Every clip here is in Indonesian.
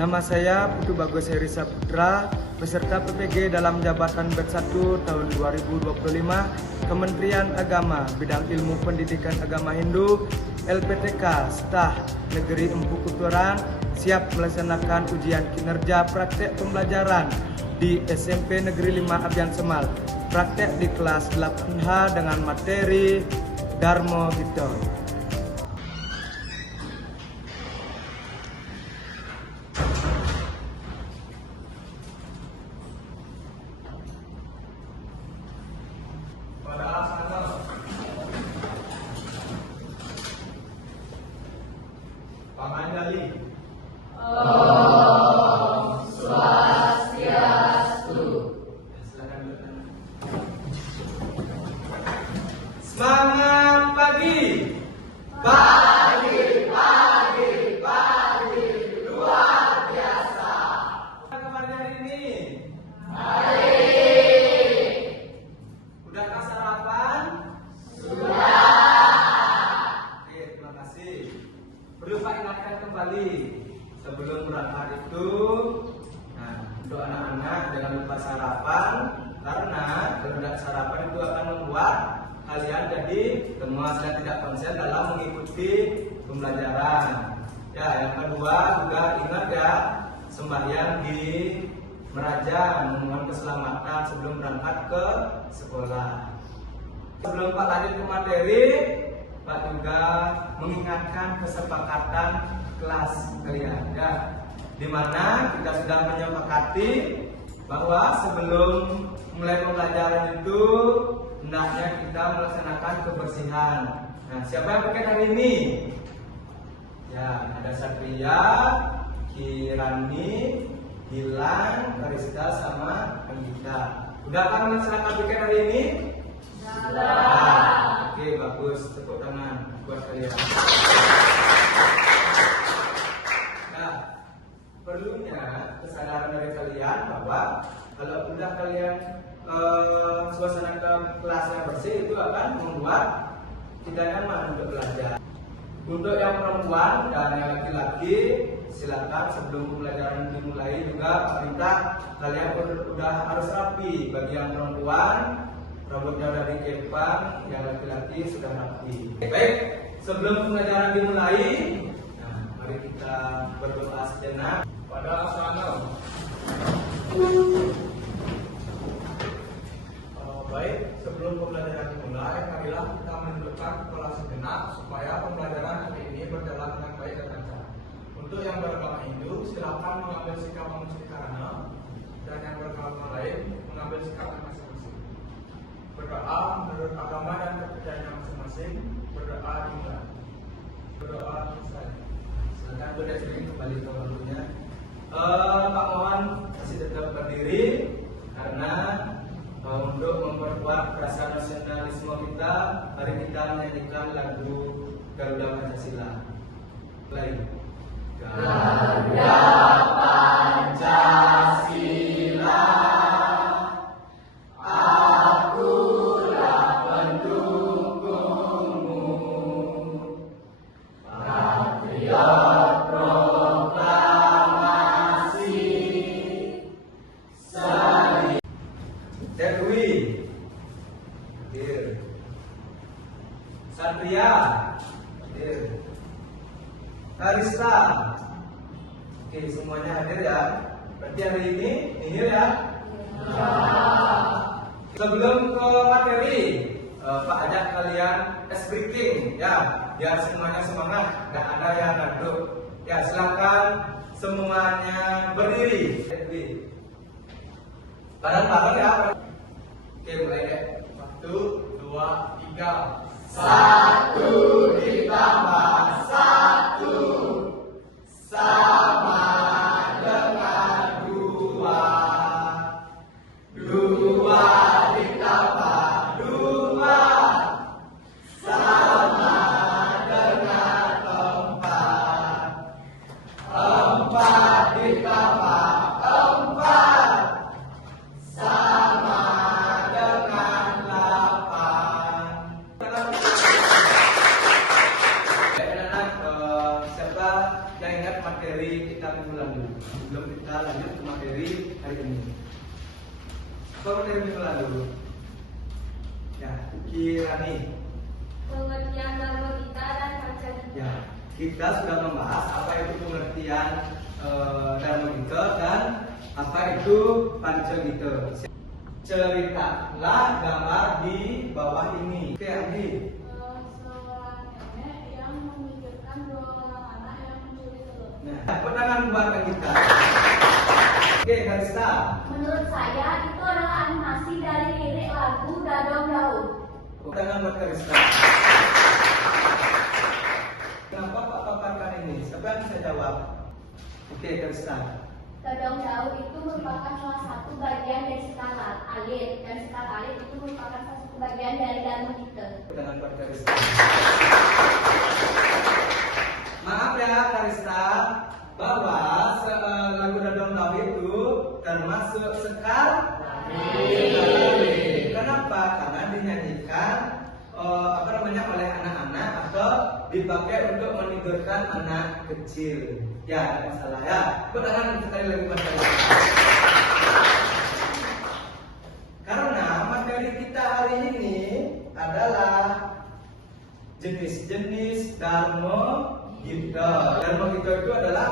Nama saya Putu Bagus Heri Saputra, peserta PPG dalam jabatan BET 1 tahun 2025, Kementerian Agama, Bidang Ilmu Pendidikan Agama Hindu, LPTK, Staf Negeri Empu Kuturan, siap melaksanakan ujian kinerja praktek pembelajaran di SMP Negeri 5 Abyan Semal, praktek di kelas 8H dengan materi Dharma Victor. Panganjali. Om Swastiastu. Semangat pagi. Pagi luar biasa. Kabarnya hari ini? Baik. Udahkah sarapan? Sudah. Oke, terima kasih. Perlu Pak ingatkan kembali sebelum berangkat itu, untuk anak-anak jangan lupa sarapan, karena kalau tidak sarapan itu akan membuat kalian jadi lemas dan tidak konsen dalam mengikuti pembelajaran. Ya, yang kedua juga ingat ya, sembahyang di Meraja, memohon keselamatan sebelum berangkat ke sekolah. Sebelum Pak lanjut ke materi, Pak juga mengingatkan kesepakatan kelas kalian, ya, di mana kita sudah menyepakati bahwa sebelum mulai pembelajaran itu hendaknya kita melaksanakan kebersihan. Nah, siapa yang pakai hari ini? Ya, ada Satria, Kirani, Gilang, Kariska, sama Anggita. Udah kan melaksanakan pakai hari ini? Sudah. Oke, bagus. Tepuk tangan buat kalian. Nah, perlunya kesadaran dari kalian bahwa kalau sudah kalian suasana kelasnya bersih, itu akan membuat kita nyaman untuk belajar. Untuk yang perempuan dan yang laki-laki, silakan sebelum pembelajaran dimulai juga Pak minta kalian udah harus rapi. Bagi yang perempuan, rambutnya udah dikepang, yang laki-laki sudah rapi. Baik, sebelum pembelajaran dimulai, mari kita berdoa sejenak pada asana. Baik, sebelum pembelajaran dimulai, marilah kita menundukkan kepala sejenak supaya pembelajaran hari ini berjalan dengan baik dan lancar. Untuk yang beragama Hindu, silakan mengambil sikap karena, dan yang beragama lain mengambil sikap masing-masing. Berdoa menurut agama dan kepercayaan masing-masing. Berdoa dimulai. Berdoa selesai. Silakan berdiri kembali ke waktunya. Pak mohon masih tetap berdiri karena untuk memperkuat rasa nasionalisme kita, mari kita menyanyikan lagu Garuda Pancasila. Mulai. Garuda Pancasila. Dewi, Satria, Karista. Oke, semuanya hadir ya. Berarti hari ini nihil ya. Sebelum ke materi, Pak ajak kalian ice breaking ya, biar semuanya semangat, nggak ada yang ngantuk. Ya, silakan semuanya berdiri. Bareng-bareng ya. Oke, mulai deh. 1, 2, 3. 1 ditambah 1 sama dengan 2. 2 ditambah 2 sama dengan 4. 4 ditambah 4 sama dengan 8. materi kita minggu lalu. Sebelum kita lanjut ke materi hari ini. Apa materi minggu lalu? Ya, Kirani. Pengertian dharma kita dan pancasila. Ya, kita sudah membahas apa itu pengertian dharma kita dan apa itu pancagita. Ceritalah gambar di bawah ini. Oke, Andi. Seorang nenek yang memikirkan dua orang anak yang mencuri telur. Nah, tepuk tangan buat kita. Oke, Karista. Menurut saya itu adalah animasi dari lirik lagu Dadong Daud. Tepuk tangan buat Karista. Kenapa Pak paparkan ini? Siapa yang bisa jawab? Oke, Karista. Dadong Daud itu merupakan salah satu bagian dari sekar alit, dan sekar alit itu merupakan salah satu bagian dari dharma kita. Tepuk tangan buat Karista. Maaf ya Karista, bahwa lagu Dadong Daud itu termasuk sekar alit. Kenapa? Karena dinyanyikan oleh anak-anak atau dipakai untuk menidurkan anak kecil. Ya, ada masalah ya. Tepuk tangan sekali lagi buat saya. Karena materi kita hari ini adalah jenis-jenis dharma gita. Dharma gita itu adalah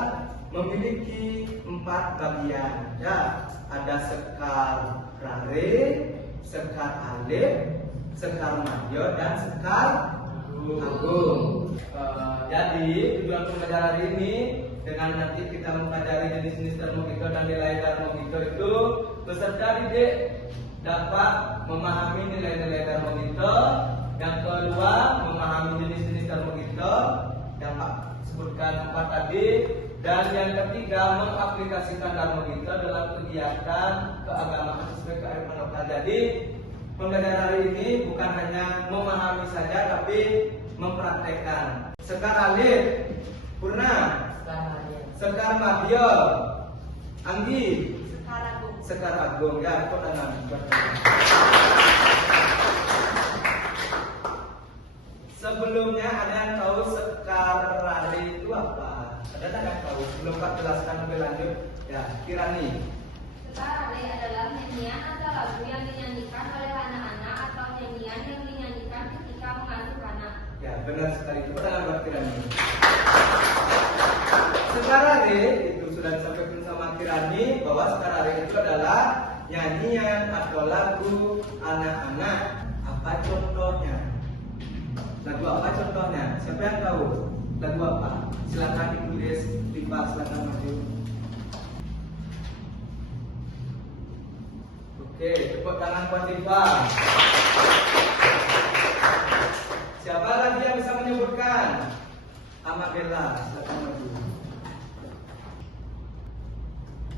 memiliki 4 bagian. Ya, ada sekar rare, sekar alit, sekar madya, dan sekar agung. Jadi tujuan pembelajaran hari ini dengan nanti kita mempelajari jenis-jenis dharma gita dan nilai dharma gita itu, peserta didik dapat memahami nilai-nilai dharma gita. Yang kedua, memahami jenis-jenis dharma gita yang Pak sebutkan 4 tadi. Dan yang ketiga, mengaplikasikan dharma gita dalam kegiatan keagamaan sesuai kearifan lokal. Jadi pembelajaran hari ini bukan hanya memahami saja, tapi mempraktekkan. Sekar alit, Purna. Sekar madya, Anggi. Sekar agung. Ya, tepuk tangan. Sebelumnya ada yang tahu sekar rare itu apa? Ada yang tahu? Sebelum Pak jelaskan lebih lanjut. Ya, Kirani. Sekar alit adalah nyanyian atau lagu yang dinyanyikan oleh anak-anak atau nyanyian yang dinyanyikan ketika mengasuh anak. Ya, benar sekali. Tepuk tangan buat Kirani. Sekar rare itu sudah disampaikan sama Kirani bahwa sekar rare itu adalah nyanyian atau lagu anak-anak. Apa contohnya? Lagu apa contohnya? Siapa yang tahu? Lagu apa? Silakan ditulis di pas, silakan maju. Oke, tepuk tangan buat Diva. Siapa lagi yang bisa menyebutkan? Ahmad Bella, silakan maju.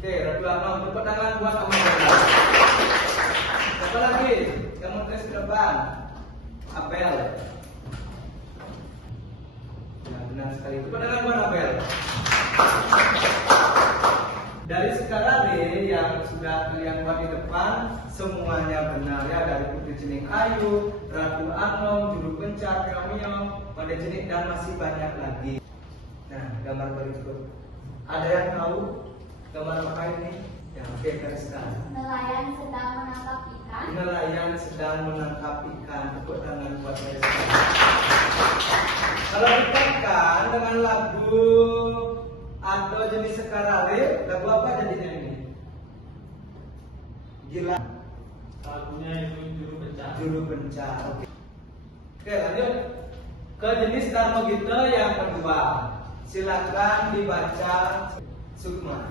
Oke, Ratu Anom, tepuk tangan buat Ahmad Bella. Siapa lagi yang mau tes ke depan? Abel. Ya, benar sekali. Tepuk tangan buat Abel. Dari sekarang yang sudah kalian buat di depan, semuanya benar ya. Dari Putri Cening Ayu, Ratu Anom, Juru Pencar, Kamiong, Pada Cening, dan masih banyak lagi. Nah, gambar berikut. Ada yang tahu gambar apa ini? Ya, oke, Kariska. Nelayan sedang menangkap ikan. Nelayan sedang menangkap ikan. Tepuk tangan buat Kariska. Kalau dikaitkan dengan lagu atau jenis sekar rare, lagu apa jadinya ini? Gila. Lagunya itu Juru Pencar. Juru Pencar. Oke, lanjut ke jenis dharma gita yang kedua. Silakan dibaca Sukma.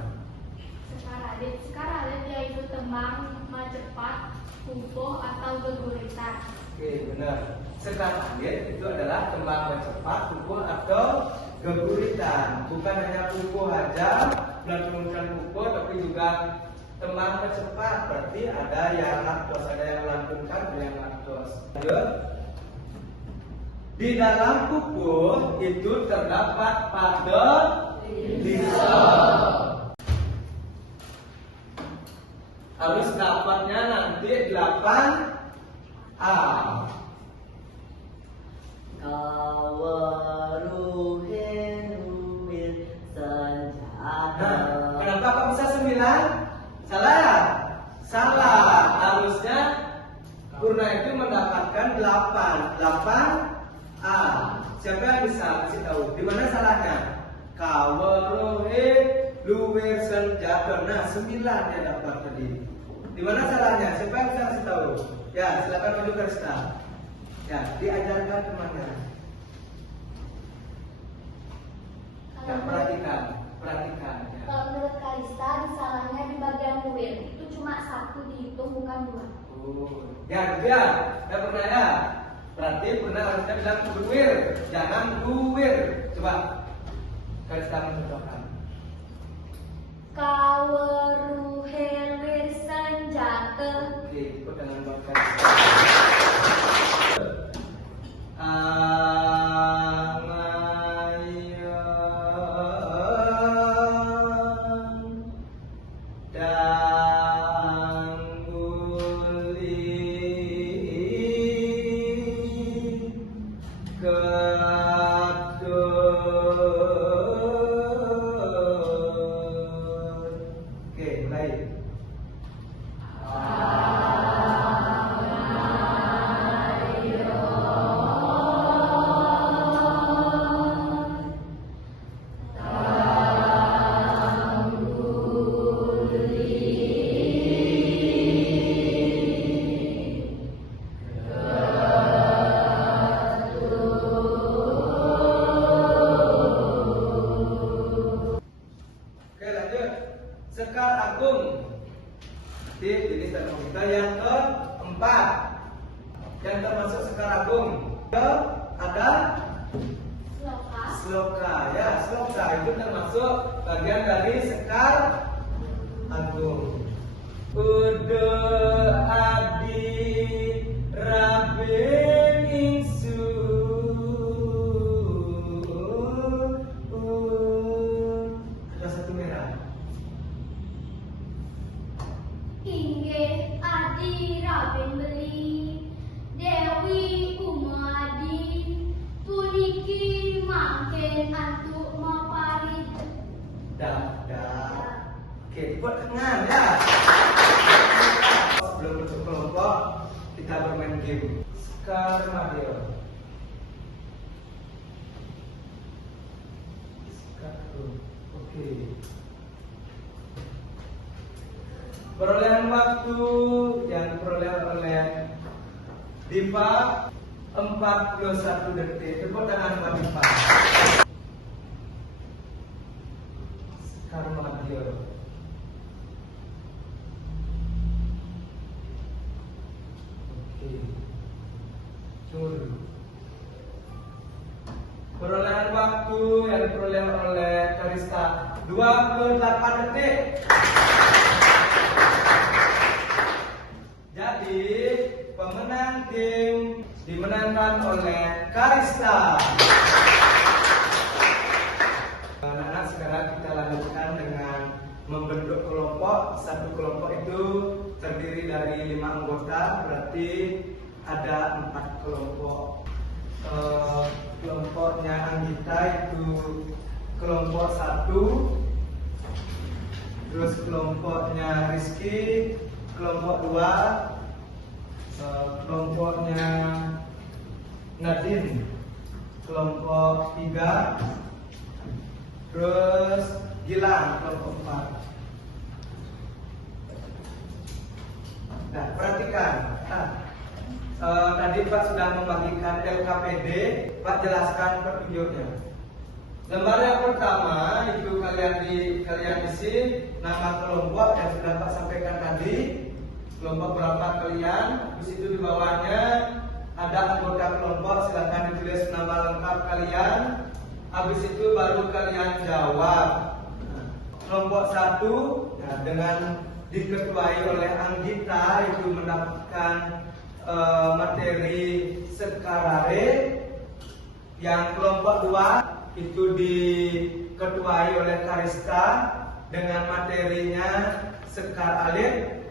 Sekar alit yaitu tembang cepat, kukuh, atau berguritan. Oke, benar. Sekar alit itu adalah tembang cepat, kukuh, atau geguritan. Bukan hanya kukuh aja, melantunkan kukuh, tapi juga tembang cepat. Berarti ada yang laktos, ada yang melantunkan, ada yang laktos. Lanjut. Di dalam kukuh itu terdapat pada bisa. Harus dapatnya nanti 8A. Kawaruhin sanjaya Siapa yang bisa kasih tahu? Di mana salahnya? Kawerohe luwer senjata. Nah, 9 dia dapat tadi. Di mana salahnya? Siapa yang bisa kasih tahu? Ya, silakan maju ke Rista. Ya, diajarkan kemana? Ya, perhatikan. Ya. Kalau menurut Kalista, salahnya di bagian luwir. Itu cuma 1 dihitung, bukan 2. Oh, ya, dia pernah ya. Berarti pernah harusnya bilang luwir, jangan luwir. Coba Kalista mencontohkan. Kaweruhe luwir senjata. Oke, ikut dengan bahasa Oke, mulai. Oke, lanjut. Sekar Agung. Ini tema kita yang keempat. Yang termasuk Sekar Agung. Ada Sloka. Sloka. Ya, Sloka itu termasuk bagian dari Sekar Agung. Ude adi rabe ada satu merah. Inggih adi raben beli Dewi Umadi puniki mangken antuk maparit. Dah. Oke, buat tangan ya. Sebelum masuk kelompok, kita bermain game. Sekar Mario. Oke. Perolehan waktu yang diperoleh oleh Dipa 41 detik. Tepuk tangan buat Dipa. Sekar Mario. Oke. Tunggu dulu. Perolehan waktu yang diperoleh oleh Kalista 28 detik. Jadi pemenang game dimenangkan oleh Kalista. Anak-anak, sekarang kita lanjutkan dengan membentuk kelompok. Satu kelompok itu terdiri dari 5 anggota, berarti ada 4 kelompok. Kelompoknya Anggita itu kelompok 1, terus kelompoknya Rizky kelompok 2, kelompoknya Nadine kelompok 3, terus Gilang kelompok 4. Nah, perhatikan. Tadi Pak sudah membagikan LKPD, Pak jelaskan petunjuknya. Lembar yang pertama itu kalian isi nama kelompok yang sudah Pak sampaikan tadi. Kelompok berapa kalian? Di situ di bawahnya ada anggota kelompok, silakan ditulis nama lengkap kalian. Habis itu baru kalian jawab. Kelompok 1 ya, dengan diketuai oleh Anggita itu mendapatkan materi sekarare. Yang kelompok 2 itu diketuai oleh Kalista dengan materinya sekar alit.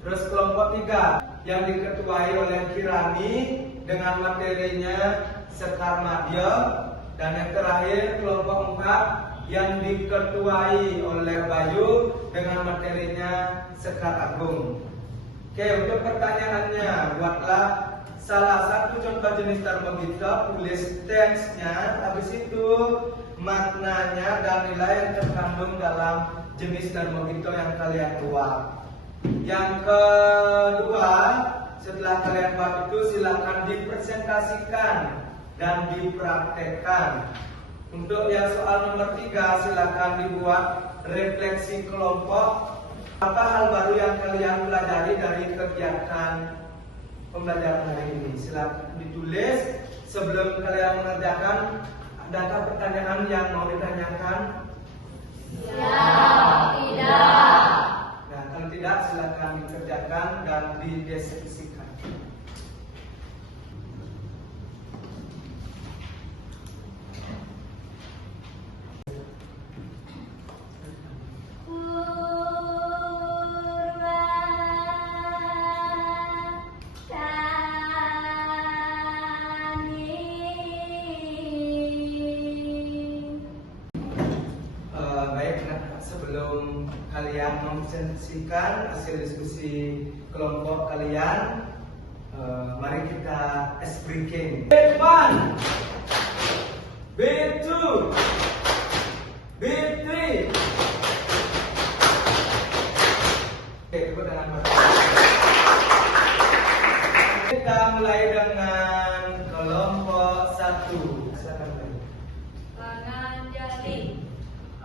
Terus kelompok 3 yang diketuai oleh Kirani dengan materinya sekar madya. Dan yang terakhir kelompok 4 yang diketuai oleh Bayu dengan materinya sekar agung. Oke, untuk pertanyaannya, buatlah salah satu contoh jenis termogito, tulis teksnya, habis itu maknanya dan nilai yang terkandung dalam jenis termogito yang kalian buat. Yang kedua, setelah kalian buat itu silakan dipresentasikan dan dipraktekkan. Untuk yang soal nomor 3, silakan dibuat refleksi kelompok. Apa hal baru yang kalian pelajari dari kegiatan pembelajaran hari ini? Silakan ditulis. Sebelum kalian mengerjakan, adakah pertanyaan yang mau ditanyakan? Ya, tidak. Nah, kalau tidak, silakan dikerjakan dan dideskripsikan. Sebelum kalian mempresentasikan hasil diskusi kelompok kalian, mari kita ice breaking. B1, B2, B3. Oke, dengan kita mulai dengan kelompok 1. Silakan. Tangan jari.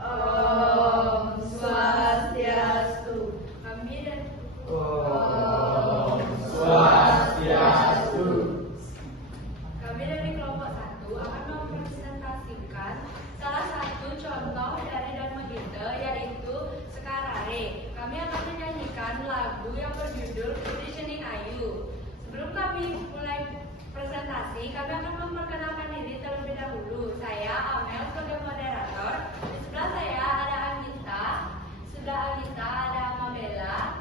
Om Swastiastu. Kami dari Om Swastiastu. Kami dari kelompok 1 akan mempresentasikan salah satu contoh dari Dharma Gita, yaitu Sekarare. Kami akan menyanyikan lagu yang berjudul Putri Cening Ayu. Sebelum kami mulai presentasi, kami akan memperkenalkan diri terlebih dahulu. Saya Amel sebagai moderator. Di sebelah saya ada Anissa, sebelah Anissa ada Amabella.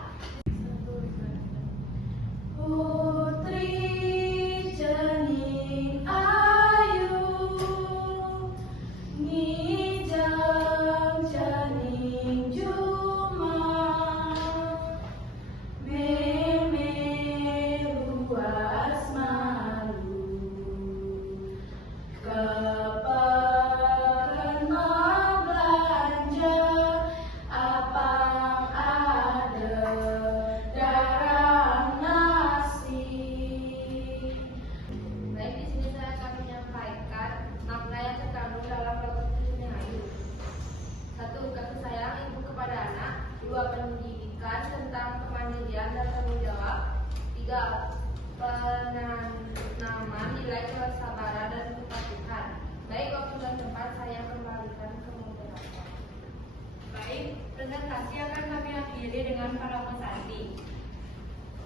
Putri Cening Ayu, Ngijang Cening Juma, Meme ruas malu, kepekan mau belanja, apang ada darah nasi. Baik, di sini saya akan menyampaikan makna yang terkandung dalam lagu Putri Cening Ayu. 1. Kasih sayang ibu kepada anak. 2. Pendidikan tentang kemandirian dan tanggung jawab. 3. Penanaman nilai kesabaran dan kepatuhan. Baik, waktu dan tempat saya kembalikan ke moderator. Baik, presentasi akan kami akhiri dengan para pesanti.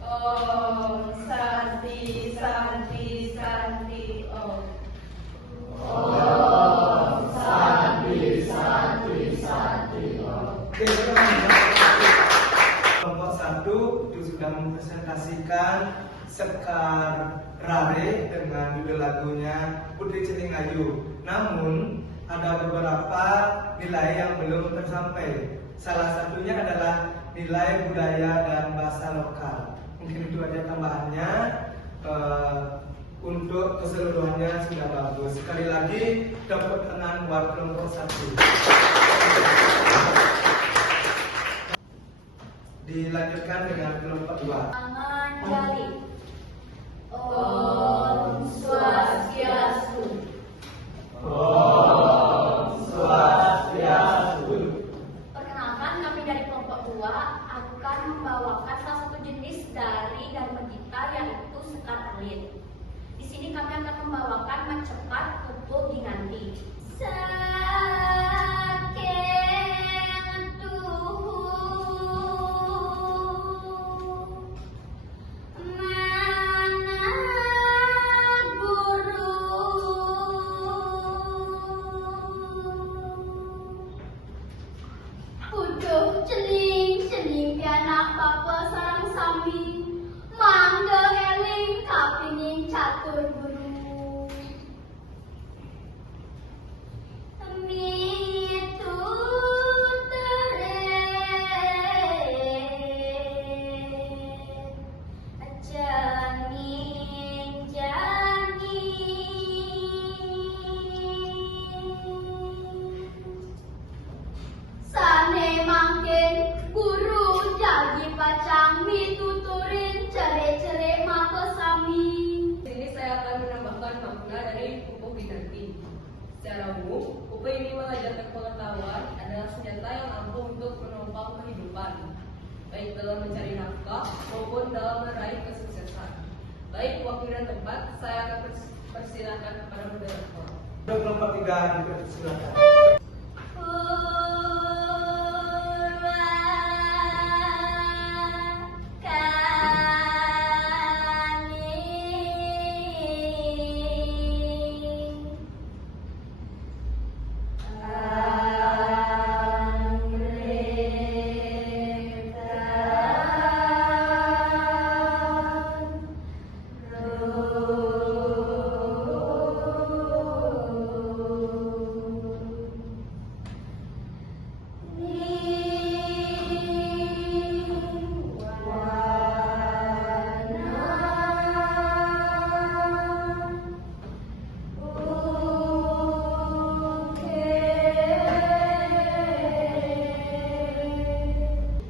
Om Santi Santi Santi Om. Om Santi Santi Santi Om. Oke, teman-teman. Kelompok 1 itu sudah mempresentasikan Sekarare dengan judul lagunya Putri Cening Ayu. Namun ada beberapa nilai yang belum tersampai. Salah satunya adalah nilai budaya dan bahasa lokal. Mungkin itu aja tambahannya. Untuk keseluruhannya sudah bagus. Sekali lagi tepuk tangan buat kelompok 1. Dilanjutkan dengan kelompok 2. Tangan jari. Om Swastiastu. Om Swastiastu. Perkenalkan, kami dari kelompok 2 akan membawakan salah satu jenis dari Dharma Gita, yaitu Sekar Alit. Di sini kami akan membawakan Macepat Kupu Ginanti. Celing celing pianak bapa sarang sami, mangga eling kapining catur guru. Mitu teret, cenging baik dalam mencari nafkah maupun dalam meraih kesuksesan. Baik waktu dan tempat, saya akan persilakan kepada moderator. Untuk kelompok 3 dipersilakan.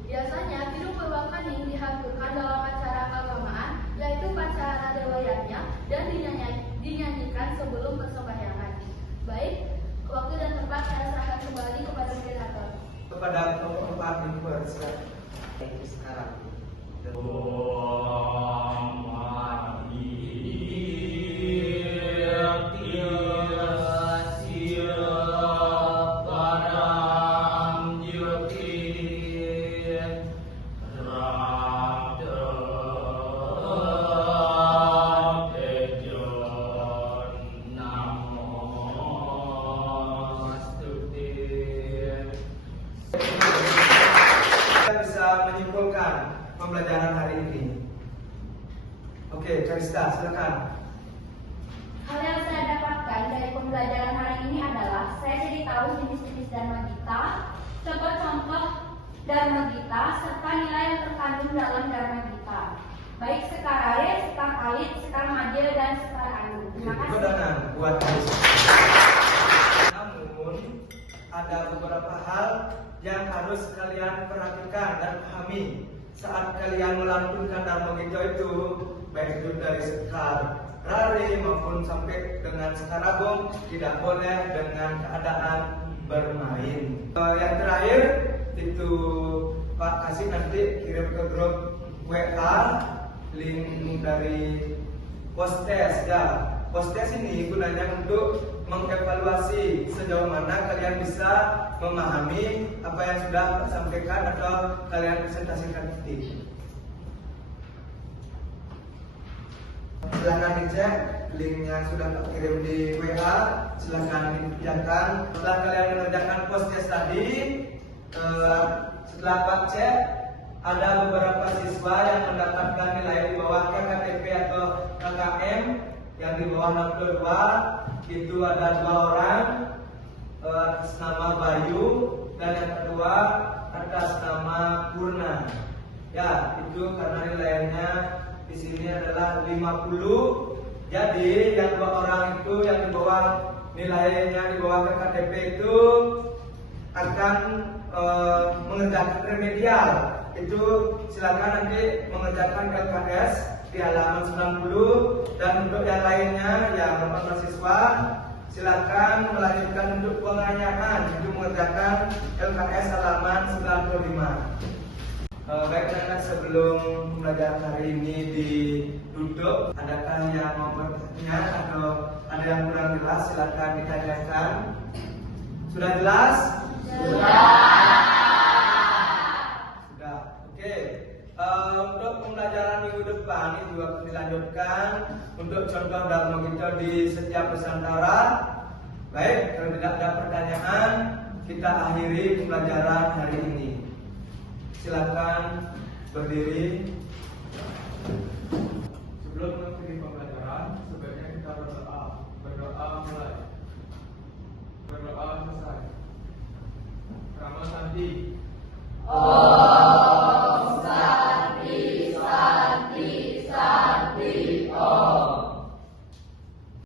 Biasanya Pidu Purwakani dihaturkan dalam acara keagamaan, yaitu upacara Dewa Yajna dan dinyanyikan sebelum persembahyangan. Baik, waktu dan tempat saya serahkan kembali kepada moderator. Kepada kelompok 4 dipersilakan. Sekarang. Kita bisa menyimpulkan pembelajaran hari ini. Oke, Karista, silakan. Hal yang saya dapatkan dari pembelajaran hari ini adalah saya jadi tahu jenis-jenis Dharma Gita, contoh-contoh Dharma Gita, serta nilai yang terkandung dalam Dharma Gita. Baik Sekar Air, Sekar Alit, Sekar Maja, dan Sekar Anu. Terima kasih. Kebenaran buat Karista. Namun, ada beberapa hal yang harus kalian perhatikan dan pahami saat kalian melantunkan Dharma Gita itu, baik itu dari Sekar Rare maupun sampai dengan Sekar Agung, tidak boleh dengan keadaan bermain. Yang terakhir itu Pak kasih nanti kirim ke grup WA link dari Postes ya. Postes ini gunanya untuk mengevaluasi sejauh mana kalian bisa memahami apa yang sudah Pak sampaikan atau kalian presentasikan nanti. Silahkan dicek linknya sudah Pak kirim di WA, silahkan dikerjakan. Setelah kalian mengerjakan Postes tadi, setelah Pak cek, ada beberapa siswa yang mendapatkan nilai di bawah KKTP atau KKM yang di bawah 62. Itu ada 2 orang atas nama Bayu dan yang kedua atas nama Purna. Ya, itu karena nilainya di sini adalah 50. Jadi yang 2 orang itu yang di bawah nilainya di bawah KKTP itu akan mengerjakan remedial. Itu silakan nanti mengerjakan LKS di halaman 90, dan untuk yang lainnya yang mahasiswa silakan melanjutkan untuk penganyaan itu mengerjakan LKS halaman 95. Baik anak, sebelum pembelajaran hari ini ditutup, adakah yang mau bertanya atau ada yang kurang jelas? Silakan ditanyakan. Sudah jelas? Sudah. Oke. Untuk pembelajaran minggu depan itu akan dilanjutkan untuk contoh Dharma Gita di setiap Nusantara. Baik, kalau tidak ada pertanyaan, kita akhiri pembelajaran hari ini. Silakan berdiri. Sebelum mengakhiri pembelajaran, sebaiknya kita berdoa. Berdoa mulai. Berdoa selesai. Rama Sandi.